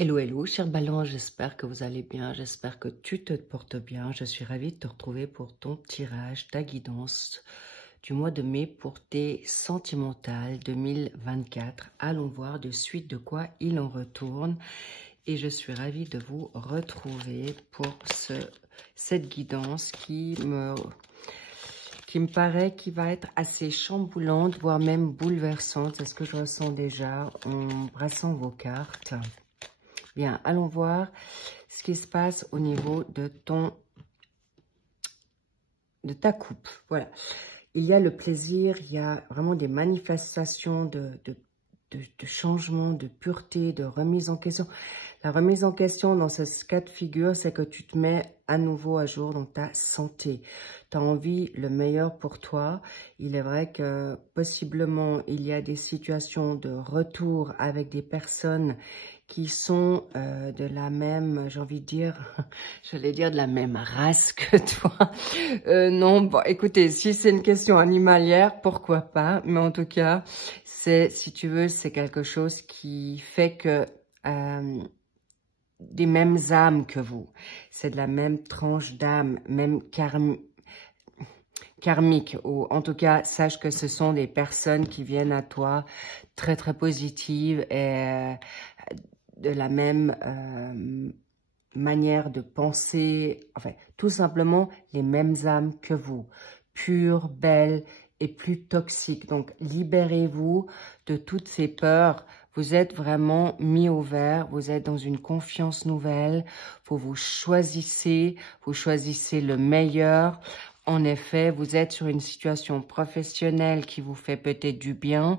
Hello, hello, cher Balance, j'espère que vous allez bien, j'espère que tu te portes bien. Je suis ravie de te retrouver pour ton tirage, ta guidance du mois de mai pour tes sentimentales 2024. Allons voir de suite de quoi il en retourne. Et je suis ravie de vous retrouver pour cette guidance qui me paraît qui va être assez chamboulante, voire même bouleversante. C'est ce que je ressens déjà en brassant vos cartes. Bien, allons voir ce qui se passe au niveau de ta coupe. Voilà. Il y a le plaisir, il y a vraiment des manifestations de changement, de pureté, de remise en question. La remise en question dans ce cas de figure, c'est que tu te mets à nouveau à jour dans ta santé. Tu as envie le meilleur pour toi. Il est vrai que possiblement, il y a des situations de retour avec des personnes qui sont de la même, j'ai envie de dire, j'allais dire de la même race que toi. Non, bon, écoutez, si c'est une question animalière, pourquoi pas. Mais en tout cas, c'est, si tu veux, c'est quelque chose qui fait que des mêmes âmes que vous. C'est de la même tranche d'âme, même karmique. Ou en tout cas, sache que ce sont des personnes qui viennent à toi très, très positives et de la même manière de penser. Enfin, tout simplement les mêmes âmes que vous. Pures, belles et plus toxiques. Donc, libérez-vous de toutes ces peurs. Vous êtes vraiment mis au vert, vous êtes dans une confiance nouvelle, vous choisissez le meilleur. En effet, vous êtes sur une situation professionnelle qui vous fait peut-être du bien.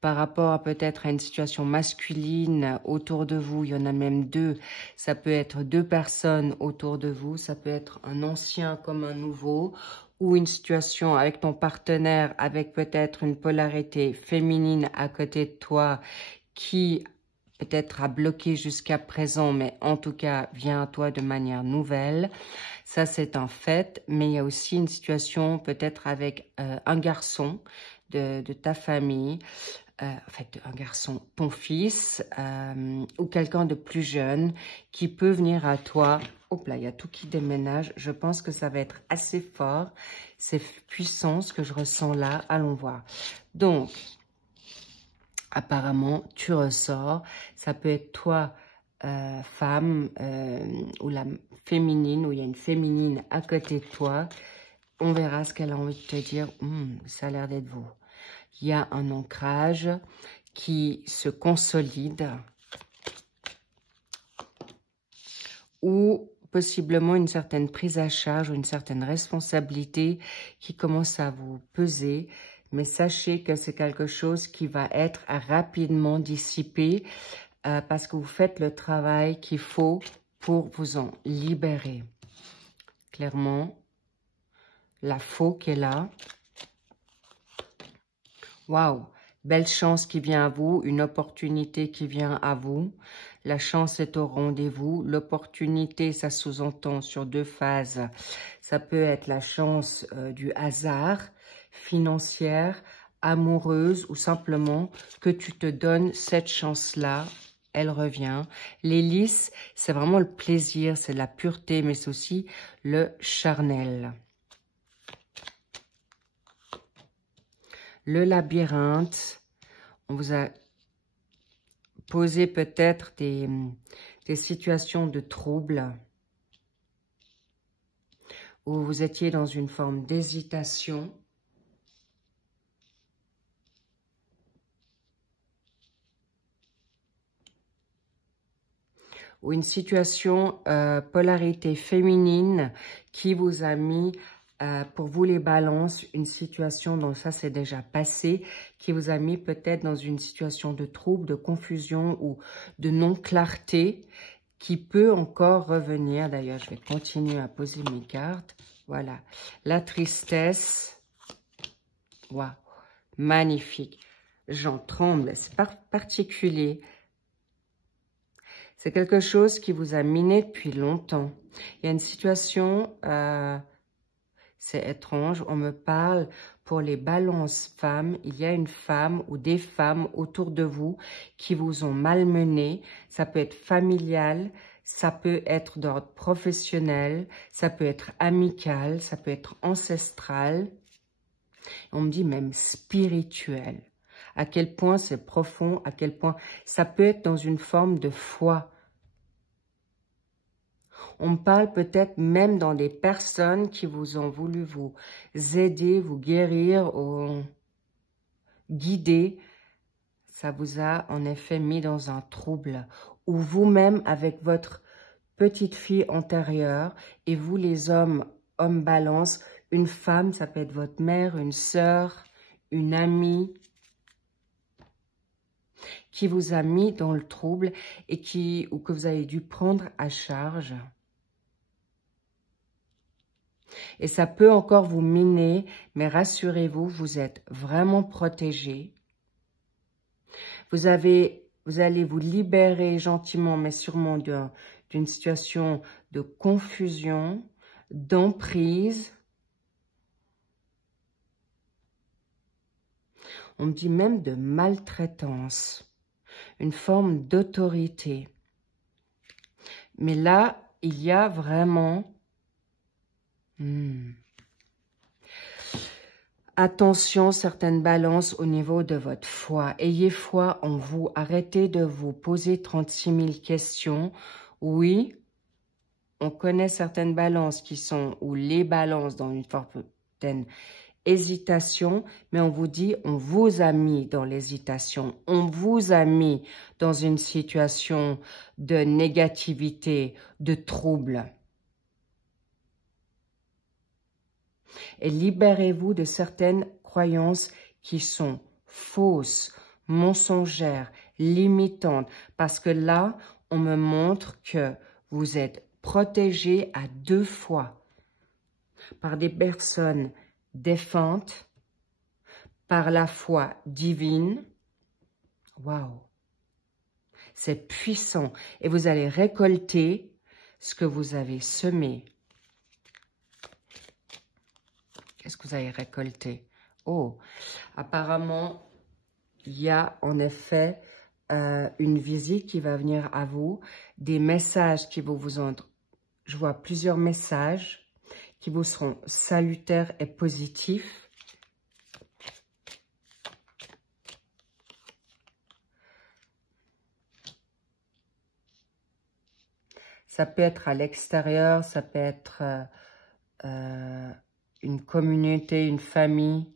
Par rapport à peut-être à une situation masculine autour de vous, il y en a même deux. Ça peut être deux personnes autour de vous, ça peut être un ancien comme un nouveau, ou une situation avec ton partenaire, avec peut-être une polarité féminine à côté de toi, qui peut-être a bloqué jusqu'à présent, mais en tout cas vient à toi de manière nouvelle. Ça, c'est un fait, mais il y a aussi une situation peut-être avec un garçon de ta famille, en fait, un garçon, ton fils, ou quelqu'un de plus jeune qui peut venir à toi. Hop là, il y a tout qui déménage. Je pense que ça va être assez fort. C'est puissant ce que je ressens là. Allons voir. Donc, apparemment, tu ressors. Ça peut être toi, femme, ou la féminine, ou il y a une féminine à côté de toi. On verra ce qu'elle a envie de te dire. Ça a l'air d'être vous. Il y a un ancrage qui se consolide ou possiblement une certaine prise à charge ou une certaine responsabilité qui commence à vous peser. Mais sachez que c'est quelque chose qui va être rapidement dissipé parce que vous faites le travail qu'il faut pour vous en libérer. Clairement, la faux qui est là. Waouh, belle chance qui vient à vous, une opportunité qui vient à vous. La chance est au rendez-vous. L'opportunité, ça sous-entend sur deux phases. Ça peut être la chance du hasard, financière, amoureuse ou simplement que tu te donnes cette chance-là. Elle revient. L'hélice, c'est vraiment le plaisir, c'est la pureté, mais c'est aussi le charnel. Le labyrinthe, on vous a posé peut-être des situations de trouble où vous étiez dans une forme d'hésitation. Ou une situation polarité féminine qui vous a mis pour vous les balances, une situation dont ça c'est déjà passé, qui vous a mis peut-être dans une situation de trouble, de confusion ou de non-clarté, qui peut encore revenir. D'ailleurs, je vais continuer à poser mes cartes. Voilà, la tristesse. Waouh, magnifique. J'en tremble, c'est particulier. C'est quelque chose qui vous a miné depuis longtemps. Il y a une situation... C'est étrange. On me parle pour les balances femmes. Il y a une femme ou des femmes autour de vous qui vous ont malmené. Ça peut être familial, ça peut être d'ordre professionnel, ça peut être amical, ça peut être ancestral. On me dit même spirituel. À quel point c'est profond, à quel point ça peut être dans une forme de foi. On me parle peut-être même dans des personnes qui vous ont voulu vous aider, vous guérir ou guider. Ça vous a en effet mis dans un trouble. Ou vous-même avec votre petite fille antérieure et vous les hommes balance, une femme, ça peut être votre mère, une sœur, une amie qui vous a mis dans le trouble et ou que vous avez dû prendre à charge. Et ça peut encore vous miner, mais rassurez-vous, vous êtes vraiment protégé. Vous allez vous libérer gentiment, mais sûrement d'une situation de confusion, d'emprise. On me dit même de maltraitance, une forme d'autorité. Mais là, il y a vraiment... Attention, certaines balances au niveau de votre foi. Ayez foi en vous. Arrêtez de vous poser 36 000 questions. Oui, on connaît certaines balances qui sont, ou les balances dans une certaine hésitation, mais on vous dit, on vous a mis dans l'hésitation. On vous a mis dans une situation de négativité, de trouble. Et libérez-vous de certaines croyances qui sont fausses, mensongères, limitantes. Parce que là, on me montre que vous êtes protégé à 2 fois par des personnes défuntes, par la foi divine. Waouh! C'est puissant. Et vous allez récolter ce que vous avez semé. Qu'est-ce que vous avez récolté? Oh, apparemment, il y a en effet une visite qui va venir à vous, des messages qui vont vous entrer. Je vois plusieurs messages qui vous seront salutaires et positifs. Ça peut être à l'extérieur, ça peut être une communauté, une famille.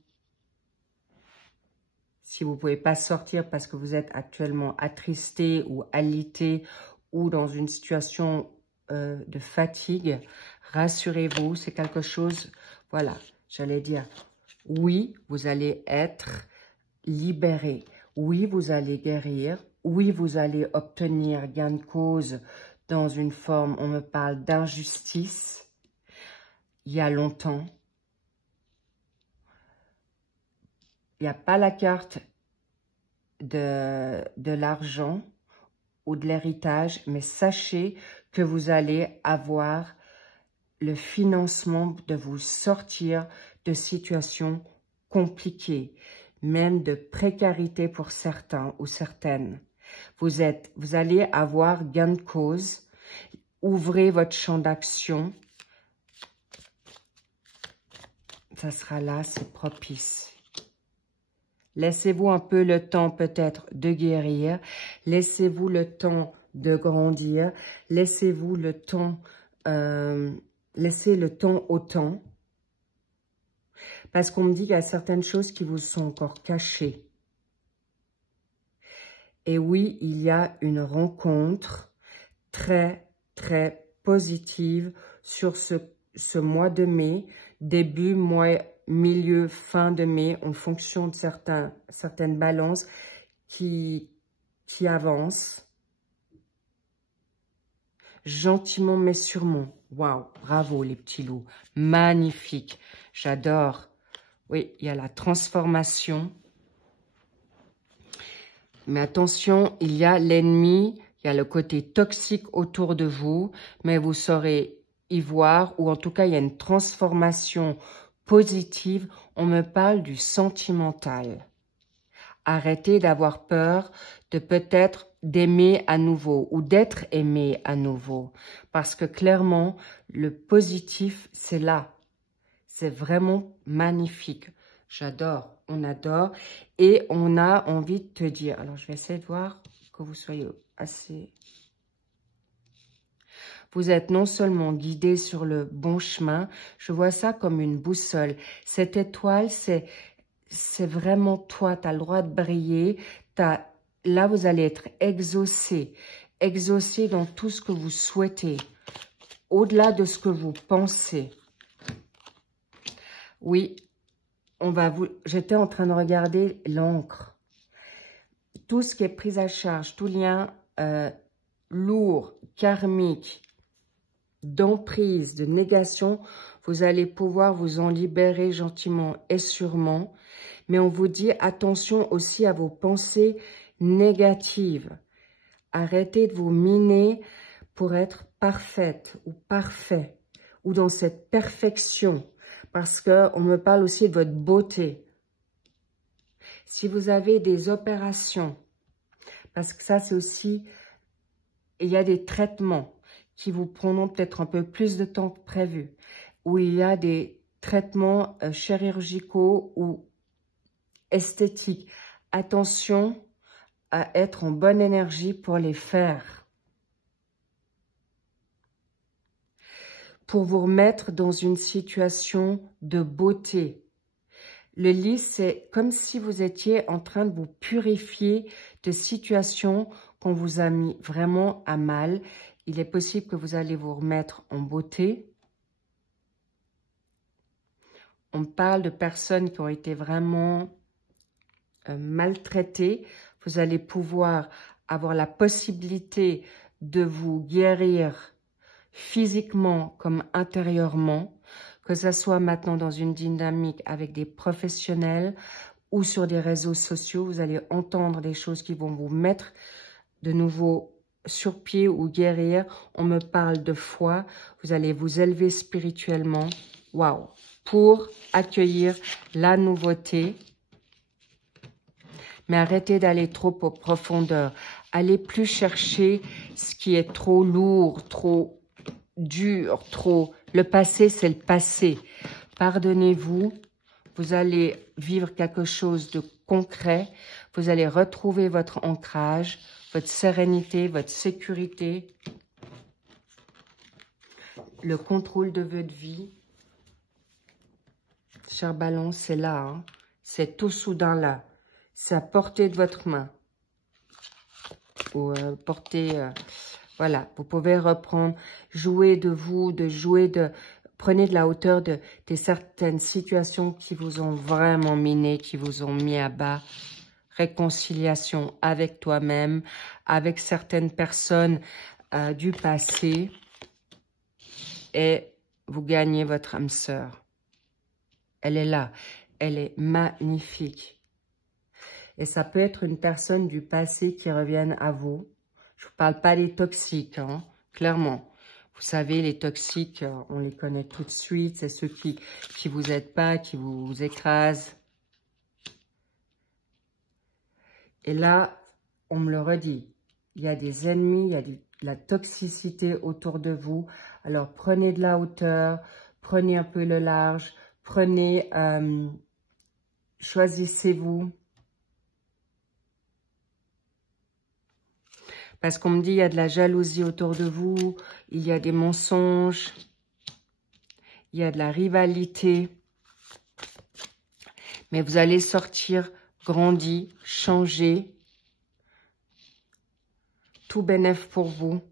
Si vous ne pouvez pas sortir parce que vous êtes actuellement attristé ou alité ou dans une situation de fatigue, rassurez-vous, c'est quelque chose, voilà, j'allais dire, oui, vous allez être libéré, oui, vous allez guérir, oui, vous allez obtenir gain de cause dans une forme, on me parle d'injustice, il y a longtemps. Il n'y a pas la carte de l'argent ou de l'héritage, mais sachez que vous allez avoir le financement de vous sortir de situations compliquées, même de précarité pour certains ou certaines. Vous allez avoir gain de cause. Ouvrez votre champ d'action. Ça sera là, c'est propice. Laissez-vous un peu le temps peut-être de guérir. Laissez-vous le temps de grandir. Laissez-vous le temps, laissez le temps au temps. Parce qu'on me dit qu'il y a certaines choses qui vous sont encore cachées. Et oui, il y a une rencontre très, très positive sur ce mois de mai, début, mois, milieu, fin de mai, en fonction de certaines balances qui avancent. Gentiment mais sûrement. Waouh, bravo les petits loups. Magnifique. J'adore. Oui, il y a la transformation. Mais attention, il y a l'ennemi, il y a le côté toxique autour de vous, mais vous saurez y voir, ou en tout cas, il y a une transformation positive. On me parle du sentimental. Arrêtez d'avoir peur de peut-être d'aimer à nouveau ou d'être aimé à nouveau. Parce que clairement, le positif, c'est là. C'est vraiment magnifique. J'adore, on adore. Et on a envie de te dire, alors je vais essayer de voir que vous soyez assez... Vous êtes non seulement guidé sur le bon chemin, je vois ça comme une boussole. Cette étoile, c'est vraiment toi, tu as le droit de briller. Là, vous allez être exaucé. Exaucé dans tout ce que vous souhaitez, au-delà de ce que vous pensez. Oui, j'étais en train de regarder l'encre. Tout ce qui est pris à charge, tout lien lourd, karmique, d'emprise, de négation, vous allez pouvoir vous en libérer gentiment et sûrement. Mais on vous dit attention aussi à vos pensées négatives. Arrêtez de vous miner pour être parfaite ou parfait ou dans cette perfection. Parce qu'on me parle aussi de votre beauté. Si vous avez des opérations, parce que ça c'est aussi, il y a des traitements qui vous prendront peut-être un peu plus de temps que prévu, où il y a des traitements chirurgicaux ou esthétiques. Attention à être en bonne énergie pour les faire. Pour vous remettre dans une situation de beauté. Le lit, c'est comme si vous étiez en train de vous purifier de situations qu'on vous a mis vraiment à mal. Il est possible que vous allez vous remettre en beauté. On parle de personnes qui ont été vraiment maltraitées. Vous allez pouvoir avoir la possibilité de vous guérir physiquement comme intérieurement, que ce soit maintenant dans une dynamique avec des professionnels ou sur des réseaux sociaux. Vous allez entendre des choses qui vont vous mettre de nouveau sur pied ou guérir. On me parle de foi. Vous allez vous élever spirituellement. Waouh! Pour accueillir la nouveauté. Mais arrêtez d'aller trop en profondeur. Allez plus chercher ce qui est trop lourd, trop dur, trop... Le passé, c'est le passé. Pardonnez-vous. Vous allez vivre quelque chose de concret. Vous allez retrouver votre ancrage, votre sérénité, votre sécurité, le contrôle de votre vie. Cher Balance, c'est là. Hein? C'est tout soudain là. C'est à portée de votre main. Ou voilà, vous pouvez reprendre, jouer de vous, prenez de la hauteur de certaines situations qui vous ont vraiment miné, qui vous ont mis à bas. Réconciliation avec toi-même, avec certaines personnes du passé. Et vous gagnez votre âme sœur. Elle est là. Elle est magnifique. Et ça peut être une personne du passé qui revienne à vous. Je ne vous parle pas des toxiques, hein, clairement. Vous savez, les toxiques, on les connaît tout de suite. C'est ceux qui vous aident pas, qui vous écrasent. Et là, on me le redit. Il y a des ennemis, il y a de la toxicité autour de vous. Alors, prenez de la hauteur, prenez un peu le large, prenez, choisissez-vous. Parce qu'on me dit, il y a de la jalousie autour de vous, il y a des mensonges, il y a de la rivalité. Mais vous allez sortir grandi, changer. Tout bénéf pour vous.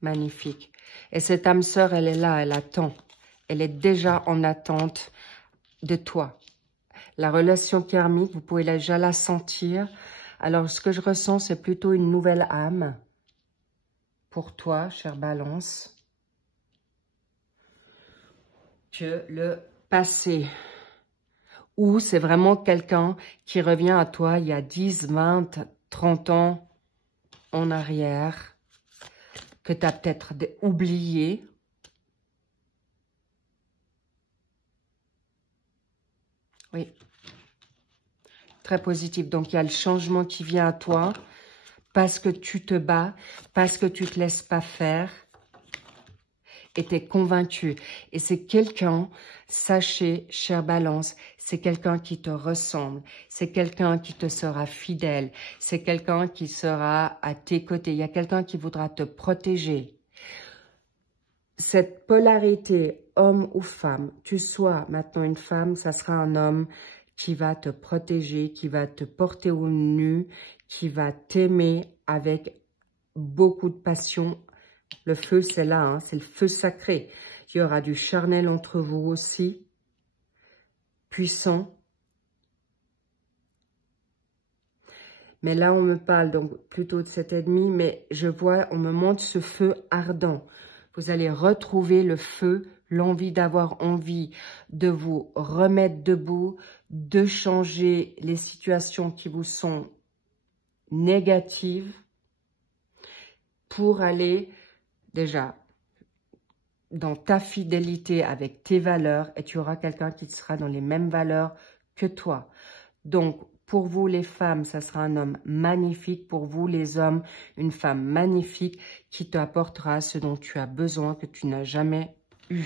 Magnifique. Et cette âme sœur, elle est là, elle attend. Elle est déjà en attente de toi. La relation karmique, vous pouvez déjà la sentir. Alors, ce que je ressens, c'est plutôt une nouvelle âme pour toi, chère Balance, que le passé. Ou c'est vraiment quelqu'un qui revient à toi il y a 10, 20, 30 ans en arrière, que tu as peut-être oublié. Oui. Très positif. Donc, il y a le changement qui vient à toi parce que tu te bats, parce que tu ne te laisses pas faire et tu es convaincu. Et c'est quelqu'un, sachez, chère Balance, c'est quelqu'un qui te ressemble. C'est quelqu'un qui te sera fidèle. C'est quelqu'un qui sera à tes côtés. Il y a quelqu'un qui voudra te protéger. Cette polarité, homme ou femme, tu sois maintenant une femme, ça sera un homme qui va te protéger, qui va te porter au nu, qui va t'aimer avec beaucoup de passion. Le feu, c'est là, hein, c'est le feu sacré. Il y aura du charnel entre vous aussi, puissant. Mais là, on me parle donc plutôt de cet ennemi, mais je vois, on me montre ce feu ardent. Vous allez retrouver le feu, l'envie d'avoir envie de vous remettre debout, de changer les situations qui vous sont négatives pour aller déjà dans ta fidélité avec tes valeurs et tu auras quelqu'un qui sera dans les mêmes valeurs que toi. Donc, pour vous les femmes, ça sera un homme magnifique. Pour vous les hommes, une femme magnifique qui t'apportera ce dont tu as besoin, que tu n'as jamais eu.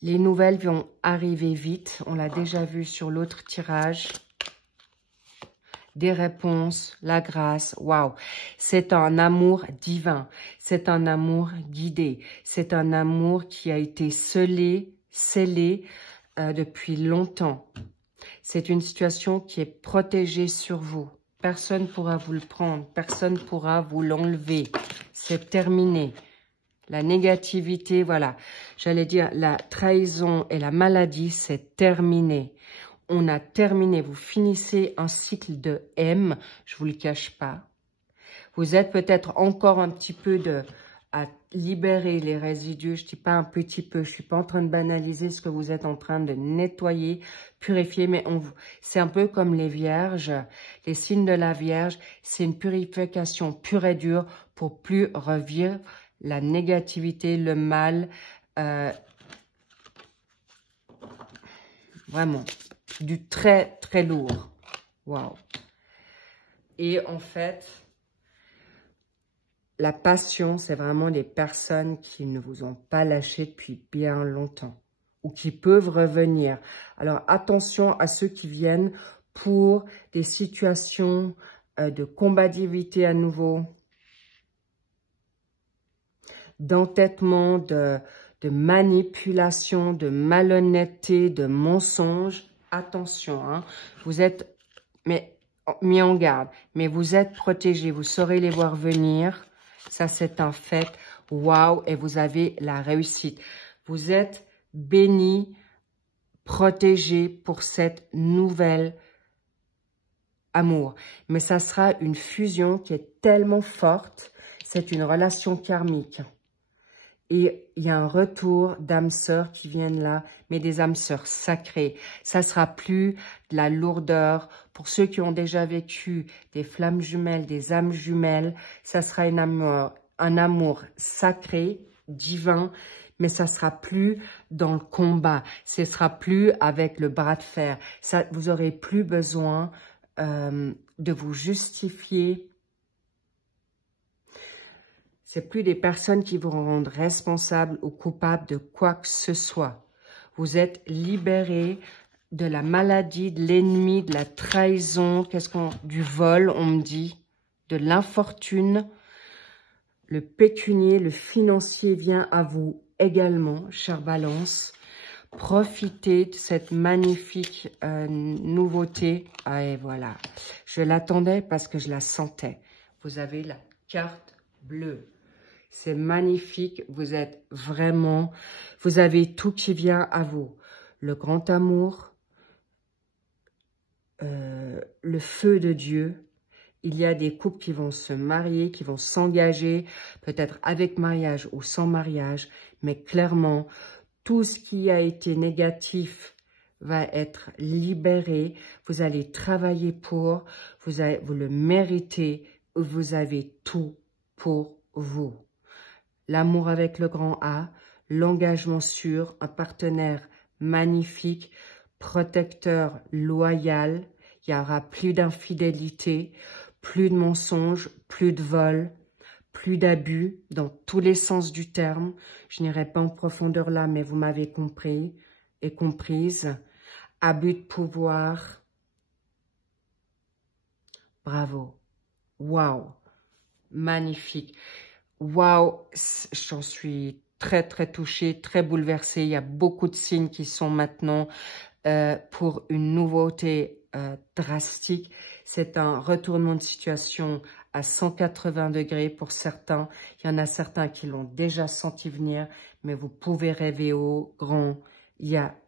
Les nouvelles vont arriver vite. On l'a déjà vu sur l'autre tirage. Des réponses, la grâce, waouh. C'est un amour divin. C'est un amour guidé. C'est un amour qui a été scellé depuis longtemps. C'est une situation qui est protégée sur vous. Personne ne pourra vous le prendre. Personne ne pourra vous l'enlever. C'est terminé. La négativité, voilà. J'allais dire la trahison et la maladie, c'est terminé. On a terminé. Vous finissez un cycle de M. Je vous le cache pas. Vous êtes peut-être encore un petit peu à libérer les résidus. Je dis pas un petit peu. Je suis pas en train de banaliser ce que vous êtes en train de nettoyer, purifier. Mais c'est un peu comme les vierges. Les signes de la Vierge, c'est une purification pure et dure pour plus revivre la négativité, le mal. Vraiment. Du très, très lourd. Waouh. Et en fait, la passion, c'est vraiment des personnes qui ne vous ont pas lâché depuis bien longtemps ou qui peuvent revenir. Alors, attention à ceux qui viennent pour des situations de combativité à nouveau, d'entêtement, de manipulation, de malhonnêteté, de mensonge. Attention, hein. Vous êtes mis en garde, mais vous êtes protégés, vous saurez les voir venir. Ça, c'est un fait. Waouh, et vous avez la réussite. Vous êtes bénis, protégés pour cette nouvelle amour. Mais ça sera une fusion qui est tellement forte. C'est une relation karmique. Et il y a un retour d'âmes sœurs qui viennent là, mais des âmes sœurs sacrées. Ça sera plus de la lourdeur. Pour ceux qui ont déjà vécu des flammes jumelles, des âmes jumelles, ça sera un amour sacré, divin, mais ça sera plus dans le combat. Ce sera plus avec le bras de fer. Ça, vous aurez plus besoin de vous justifier. C'est plus des personnes qui vous rendent responsable ou coupable de quoi que ce soit. Vous êtes libérés de la maladie, de l'ennemi, de la trahison, du vol, on me dit, de l'infortune. Le pécunier, le financier vient à vous également, chère Balance. Profitez de cette magnifique nouveauté. Ah, et voilà, je l'attendais parce que je la sentais. Vous avez la carte bleue. C'est magnifique, vous êtes vraiment, vous avez tout qui vient à vous. Le grand amour, le feu de Dieu. Il y a des couples qui vont se marier, qui vont s'engager, peut-être avec mariage ou sans mariage, mais clairement, tout ce qui a été négatif va être libéré. Vous allez travailler pour, vous le méritez, vous avez tout pour vous. L'amour avec le grand A, l'engagement sûr, un partenaire magnifique, protecteur loyal. Il n'y aura plus d'infidélité, plus de mensonges, plus de vols, plus d'abus dans tous les sens du terme. Je n'irai pas en profondeur là, mais vous m'avez compris et comprise. Abus de pouvoir. Bravo. Waouh. Magnifique. Waouh. J'en suis très, très touchée, très bouleversée. Il y a beaucoup de signes qui sont maintenant pour une nouveauté drastique. C'est un retournement de situation à 180 degrés pour certains. Il y en a certains qui l'ont déjà senti venir, mais vous pouvez rêver haut, grand.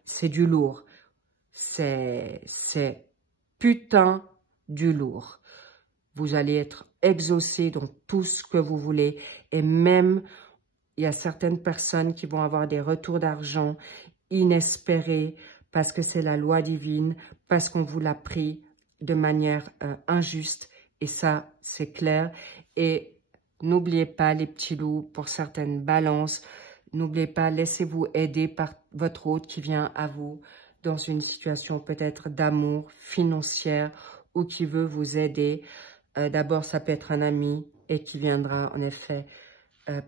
C'est du lourd. C'est putain du lourd. Vous allez être exaucé dans tout ce que vous voulez. Et même, il y a certaines personnes qui vont avoir des retours d'argent inespérés parce que c'est la loi divine, parce qu'on vous l'a pris de manière injuste. Et ça, c'est clair. Et n'oubliez pas, les petits loups, pour certaines balances, n'oubliez pas, laissez-vous aider par votre hôte qui vient à vous dans une situation peut-être d'amour, financière, ou qui veut vous aider. D'abord, ça peut être un ami et qui viendra, en effet,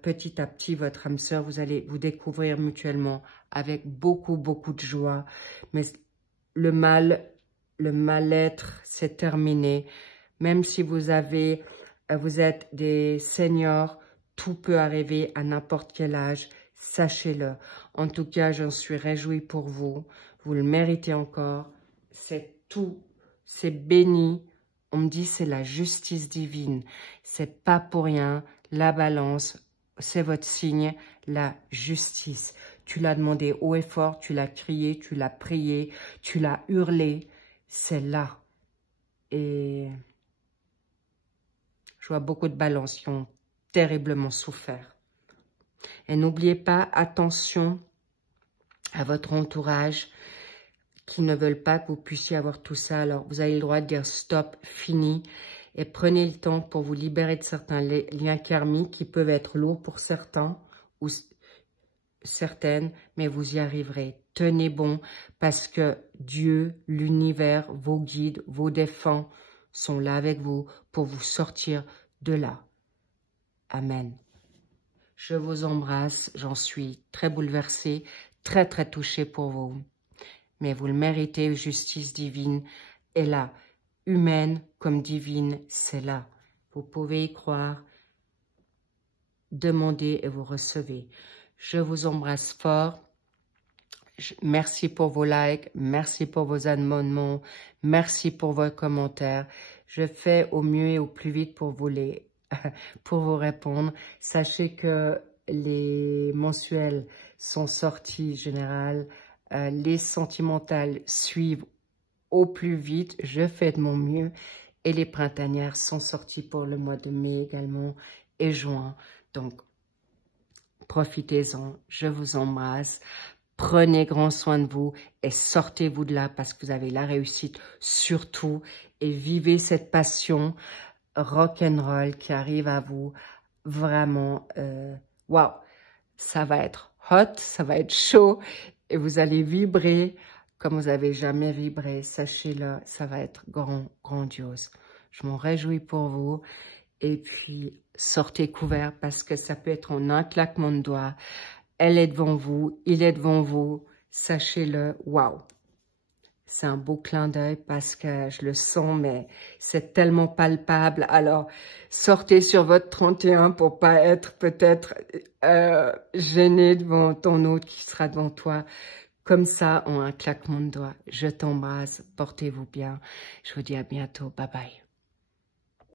petit à petit, votre âme sœur, vous allez vous découvrir mutuellement avec beaucoup, beaucoup de joie. Mais le mal-être, c'est terminé. Même si vous êtes des seniors, tout peut arriver à n'importe quel âge, sachez-le. En tout cas, j'en suis réjouie pour vous. Vous le méritez encore. C'est tout. C'est béni. On me dit c'est la justice divine. C'est pas pour rien. La balance, c'est votre signe, la justice. Tu l'as demandé haut et fort, tu l'as crié, tu l'as prié, tu l'as hurlé. C'est là. Et je vois beaucoup de balances qui ont terriblement souffert. Et n'oubliez pas, attention à votre entourage qui ne veulent pas que vous puissiez avoir tout ça. Alors, vous avez le droit de dire stop, fini. Et prenez le temps pour vous libérer de certains liens karmiques qui peuvent être lourds pour certains ou certaines, mais vous y arriverez. Tenez bon parce que Dieu, l'univers, vos guides, vos défunts sont là avec vous pour vous sortir de là. Amen. Je vous embrasse, j'en suis très bouleversée, très très touchée pour vous. Mais vous le méritez, justice divine est là. Humaine comme divine, c'est là. Vous pouvez y croire, demandez et vous recevez. Je vous embrasse fort. Merci pour vos likes, merci pour vos abonnements, merci pour vos commentaires. Je fais au mieux et au plus vite pour vous répondre. Sachez que les mensuels sont sortis général. Les sentimentales suivent au plus vite. Je fais de mon mieux. Et les printanières sont sorties pour le mois de mai également et juin. Donc, profitez-en. Je vous embrasse. Prenez grand soin de vous et sortez-vous de là parce que vous avez la réussite surtout. Et vivez cette passion rock'n'roll qui arrive à vous. Vraiment, waouh, ça va être hot, ça va être chaud et vous allez vibrer comme vous n'avez jamais vibré. Sachez-le, ça va être grandiose. Je m'en réjouis pour vous. Et puis, sortez couverts parce que ça peut être en un claquement de doigts. Elle est devant vous, il est devant vous. Sachez-le, waouh. C'est un beau clin d'œil parce que je le sens, mais c'est tellement palpable. Alors, sortez sur votre 31 pour pas être peut-être gêné devant ton autre qui sera devant toi. Comme ça, en un claquement de doigts. Je t'embrasse, portez-vous bien. Je vous dis à bientôt. Bye bye.